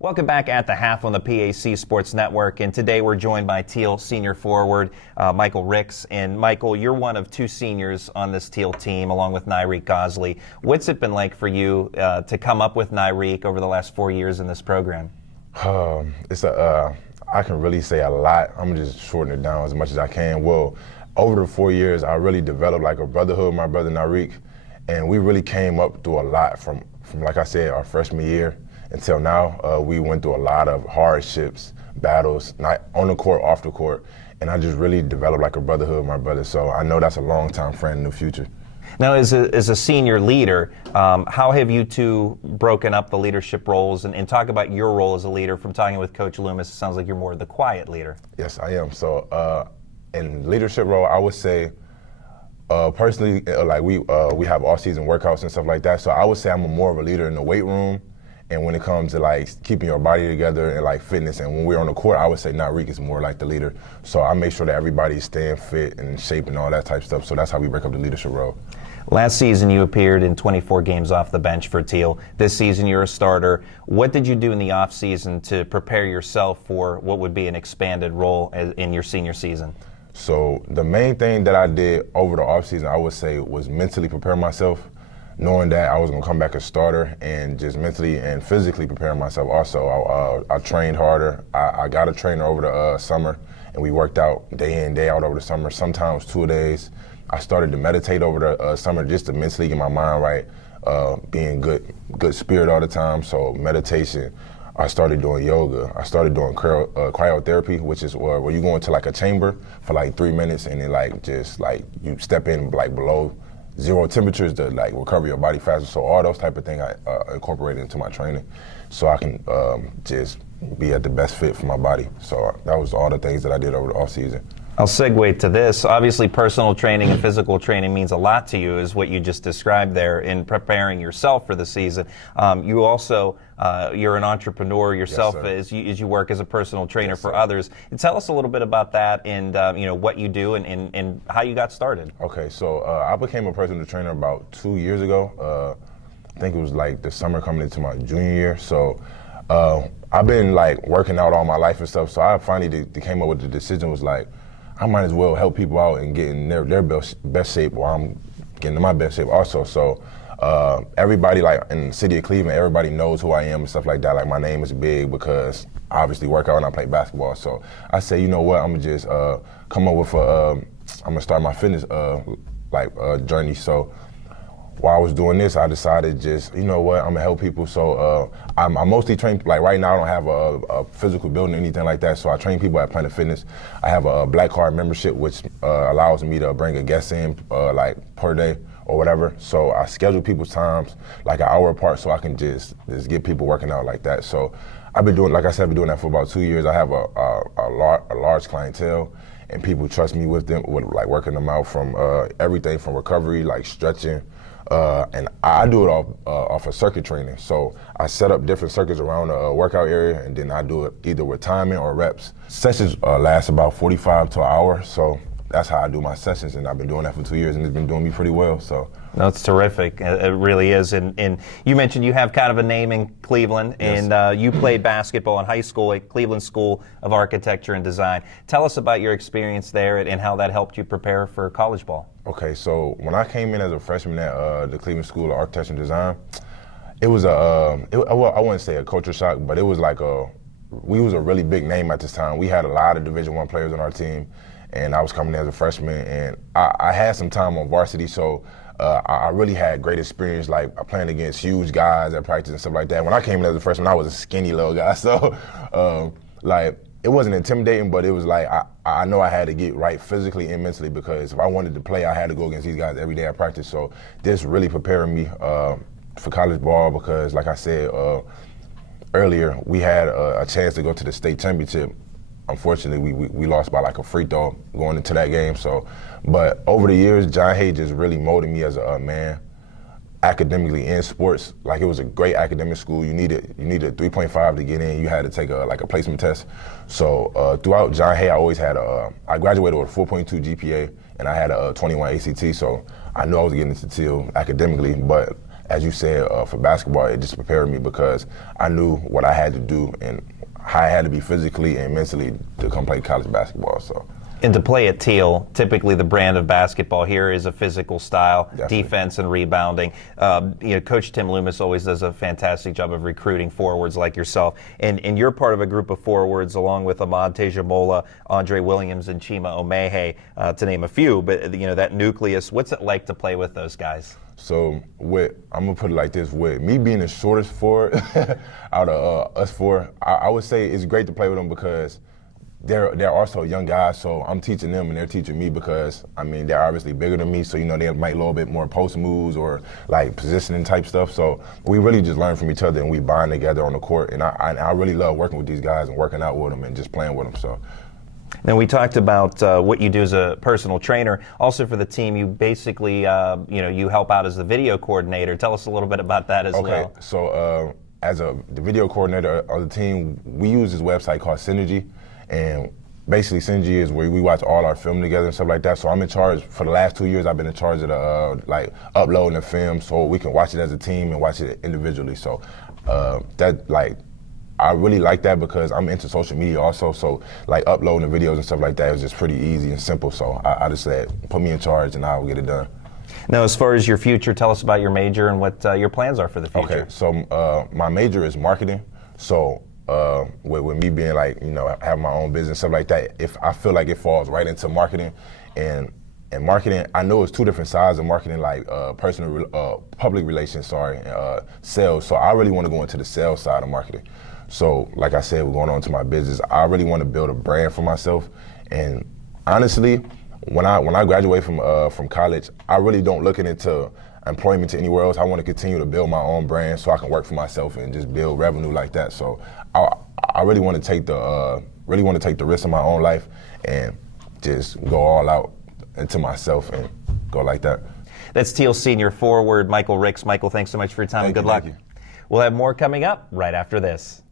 Welcome back at the half on the PAC Sports Network, and today we're joined by Thiel senior forward Michael Ricks. And Michael, you're one of two seniors on this Thiel team, along with Nyreek Gosley. What's it been like for you to come up with Nyreek over the last 4 years in this program? I can really say a lot. I'm just shorten it down as much as I can. Well, over the 4 years, I really developed like a brotherhood with my brother Nyreek, and we really came up through a lot from like I said, our freshman year until now. We went through a lot of hardships, battles, not on the court, off the court, and I just really developed like a brotherhood with my brother. So I know that's a long-time friend in the future. Now, as a senior leader, how have you two broken up the leadership roles, and talk about your role as a leader? From talking with Coach Loomis, it sounds like you're more the quiet leader. Yes, I am. So in leadership role, I would say personally, like we have off-season workouts and stuff like that. So I would say I'm more of a leader in the weight room, and when it comes to like keeping your body together and like fitness, and when we're on the court, I would say Nyreek is more like the leader. So I make sure that everybody's staying fit and in shape and all that type of stuff. So that's how we break up the leadership role. Last season, you appeared in 24 games off the bench for Thiel. This season, you're a starter. What did you do in the offseason to prepare yourself for what would be an expanded role in your senior season? So the main thing that I did over the offseason, I would say, was mentally prepare myself, knowing that I was going to come back a starter, and just mentally and physically preparing myself also. I trained harder. I got a trainer over the summer, and we worked out day in, day out over the summer, sometimes 2 days. I started to meditate over the summer just to mentally get my mind right, being good spirit all the time. So meditation. I started doing yoga. I started doing cryotherapy, which is where you go into like a chamber for like 3 minutes, and then like just like you step in like below zero temperatures to like recover your body faster. So all those type of things I incorporated into my training, so I can just be at the best fit for my body. So that was all the things that I did over the off season. I'll segue to this. Obviously, personal training and physical training means a lot to you, is what you just described there in preparing yourself for the season. You also, you're an entrepreneur yourself. Yes, as you work as a personal trainer for others. And tell us a little bit about that, and what you do and how you got started. Okay, so I became a personal trainer about 2 years ago. I think it was like the summer coming into my junior year. So I've been like working out all my life and stuff. So I finally came up with the decision, was like, I might as well help people out and get in their best shape while I'm getting in my best shape also. So everybody like in the city of Cleveland, everybody knows who I am and stuff like that. Like my name is big because I obviously work out and I play basketball. So I say, you know what, I'm gonna just come up with I'm gonna start my fitness journey. So while I was doing this, I decided just, you know what, I'm gonna help people. So I mostly train, like right now I don't have a physical building or anything like that, so I train people at Planet Fitness. I have a Black Card membership, which allows me to bring a guest in like per day or whatever. So I schedule people's times like an hour apart, so I can just get people working out like that. So I've been doing, like I said, I've been doing that for about 2 years. I have a large clientele, and people trust me with like working them out from everything from recovery, like stretching, and I do it off of circuit training. So I set up different circuits around the workout area, and then I do it either with timing or reps. Sessions last about 45 to an hour, so that's how I do my sessions, and I've been doing that for 2 years, and it's been doing me pretty well. So that's terrific. It really is. And you mentioned you have kind of a name in Cleveland, yes, and you played basketball in high school at Cleveland School of Architecture and Design. Tell us about your experience there and how that helped you prepare for college ball. Okay, so when I came in as a freshman at the Cleveland School of Architecture and Design, it was I wouldn't say a culture shock, but it was like we was a really big name at this time. We had a lot of Division I players on our team, and I was coming in as a freshman, and I had some time on varsity, so I really had great experience, like playing against huge guys at practice and stuff like that. When I came in as a freshman, I was a skinny little guy, so like it wasn't intimidating, but it was like I know I had to get right physically and mentally, because if I wanted to play, I had to go against these guys every day at practice. So this really prepared me for college ball, because like I said earlier, we had a chance to go to the state championship. Unfortunately, we lost by like a free throw going into that game. So, but over the years, John Hay just really molded me as a man, academically and sports. Like, it was a great academic school. You needed 3.5 to get in. You had to take a placement test. So throughout John Hay, I always had I graduated with a 4.2 GPA, and I had a 21 ACT. So I knew I was getting into Thiel academically, but as you said, for basketball, it just prepared me because I knew what I had to do and how I had to be physically and mentally to come play college basketball. So. And to play at Thiel, typically the brand of basketball here is a physical style, Definitely. defense and rebounding. Coach Tim Loomis always does a fantastic job of recruiting forwards like yourself. And you're part of a group of forwards along with Ahmad Tejamola, Andre Williams, and Chima Omehe, to name a few. But that nucleus, what's it like to play with those guys? So I'm gonna put it like this: with me being the shortest forward out of us four, I would say it's great to play with them because they're also young guys. So I'm teaching them and they're teaching me because they're obviously bigger than me. So they might a little bit more post moves or like positioning type stuff. So we really just learn from each other and we bond together on the court. And I really love working with these guys and working out with them and just playing with them. So. Now, we talked about what you do as a personal trainer. Also for the team, you basically, you help out as the video coordinator. Tell us a little bit about that as well. Okay, so as the video coordinator of the team, we use this website called Synergy. And basically Synergy is where we watch all our film together and stuff like that. So I'm in charge, for the last 2 years, I've been in charge of the uploading the film so we can watch it as a team and watch it individually. So I really like that because I'm into social media also, so uploading the videos and stuff like that is just pretty easy and simple. So I just said, put me in charge and I'll get it done. Now, as far as your future, tell us about your major and what your plans are for the future. Okay, so my major is marketing. So with me being having my own business, stuff like that, if I feel like it falls right into marketing and marketing, I know it's two different sides of marketing, public relations, sales. So I really want to go into the sales side of marketing. So like I said, we're going on to my business. I really want to build a brand for myself. And honestly, when I graduate from college, I really don't look into employment to anywhere else. I want to continue to build my own brand so I can work for myself and just build revenue like that. So I really want to take the risk of my own life and just go all out into myself and go like that. That's Thiel senior forward Michael Ricks. Michael, thanks so much for your time and good luck. Thank you. We'll have more coming up right after this.